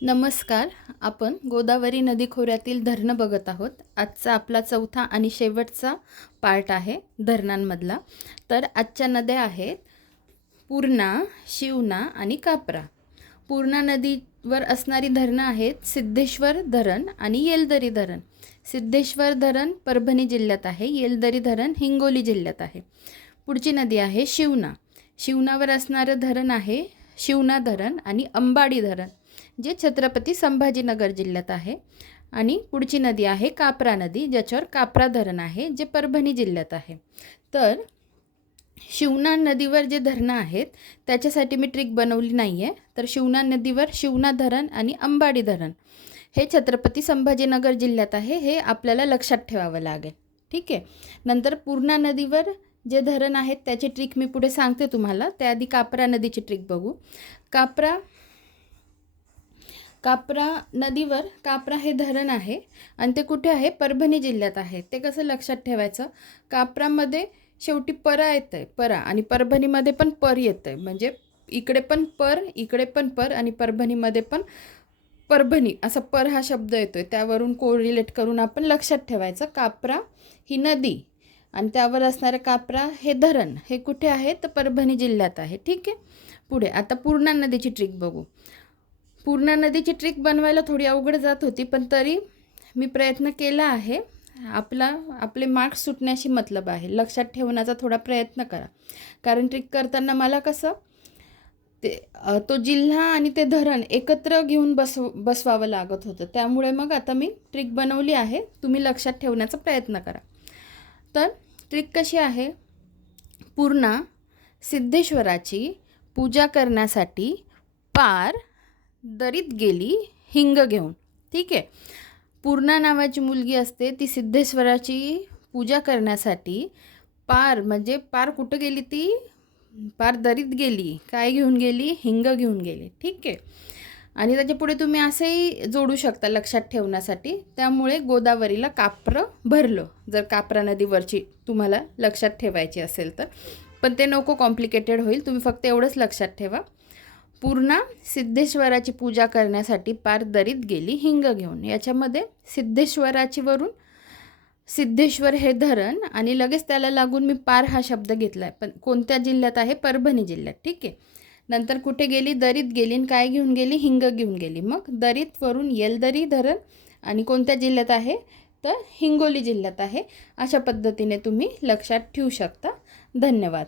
नमस्कार. आपण गोदावरी नदी खोऱ्यातील धरणं बघत आहोत. आजचा आपला चौथा आणि शेवटचा पार्ट आहे धरणांमधला. तर आजच्या नद्या आहेत पूर्णा, शिवना आणि कापरा. पूर्णा नदीवर असणारी धरणं आहेत सिद्धेश्वर धरण आणि येलदरी धरण. सिद्धेश्वर धरण परभणी जिल्ह्यात आहे, येलदरी धरण हिंगोली जिल्ह्यात आहे. पुढची नदी आहे शिवना. शिवनावर असणारं धरण आहे शिवना धरण आणि अंबाडी धरण, जे छत्रपती संभाजीनगर जिल्ह्यात आहे. आणि पुढची नदी आहे कापरा नदी, ज्याच्यावर कापरा धरण आहे, जे परभणी जिल्ह्यात आहे. तर शिवना नदीवर जे धरणं आहेत त्याच्यासाठी मी ट्रिक बनवली नाही आहे. तर शिवना नदीवर शिवना धरण आणि अंबाडी धरण हे छत्रपती संभाजीनगर जिल्ह्यात आहे, हे आपल्याला लक्षात ठेवावं लागेल. ठीक आहे. नंतर पूर्णा नदीवर जे धरण आहेत त्याची ट्रिक मी पुढे सांगते तुम्हाला. त्याआधी कापरा नदीची ट्रिक बघू. कापरा नदीवर कापरा हे धरण आहे आणि ते कुठे आहे? परभणी जिल्ह्यात आहे. ते कसं लक्षात ठेवायचं? कापरामध्ये शेवटी परा येतं आहे, परा, आणि परभणीमध्ये पण पर येतं आहे. म्हणजे इकडे पण पर आणि परभणीमध्ये पण परभणी, असा पर हा शब्द येतो आहे. त्यावरून कोरिलेट करून आपण लक्षात ठेवायचं. कापरा ही नदी आणि त्यावर असणारं कापरा हे धरण हे कुठे आहे? तर परभणी जिल्ह्यात आहे. ठीक आहे. पुढे आता पूर्णा नदीची ट्रिक बघू. पूर्णा नदीची ट्रिक बनवायला थोडी अवघड जात होती, पण तरी मी प्रयत्न केला आहे. आपले मार्क्स सुटण्याशी मतलब आहे. लक्षात ठेवण्याचा थोडा प्रयत्न करा. कारण ट्रिक करताना मला कसं तो जिल्हा आणि ते धरण एकत्र घेऊन बसवावं लागत होतं. त्यामुळे मग आता मी ट्रिक बनवली आहे. तुम्ही लक्षात ठेवण्याचा प्रयत्न करा. तर ट्रिक कशी आहे? पूर्णा सिद्धेश्वराची पूजा करण्यासाठी पार दरीत गेली हिंग घेऊन. ठीक आहे. पूर्णा नावाची मुलगी असते, ती सिद्धेश्वराची पूजा करण्यासाठी म्हणजे पार कुठं गेली? ती पार दरीत गेली. काय घेऊन गेली? हिंग घेऊन गेली. ठीक आहे. आणि त्याच्या पुढे तुम्ही असंही जोडू शकता लक्षात ठेवण्यासाठी. त्यामुळे गोदावरीला काप्रं भरलं, जर कापरा नदीवरची तुम्हाला लक्षात ठेवायची असेल तर. पण ते नको, कॉम्प्लिकेटेड होईल. तुम्ही फक्त एवढंच लक्षात ठेवा. पूर्णा सिद्धेश्वराची पूजा करण्यासाठी पार दरीत गेली हिंग घेऊन. याच्यामध्ये सिद्धेश्वराची वरून सिद्धेश्वर हे धरण आणि लगेच त्याला लागून मी पार हा शब्द घेतला आहे. पण कोणत्या जिल्ह्यात आहे? परभणी जिल्ह्यात. ठीक आहे. नंतर कुठे गेली? दरीत गेली आणि काय घेऊन गेली? हिंग घेऊन गेली. मग दरीतवरून येलदरी धरण आणि कोणत्या जिल्ह्यात आहे? तर हिंगोली जिल्ह्यात आहे. अशा पद्धतीने तुम्ही लक्षात ठेवू शकता. धन्यवाद.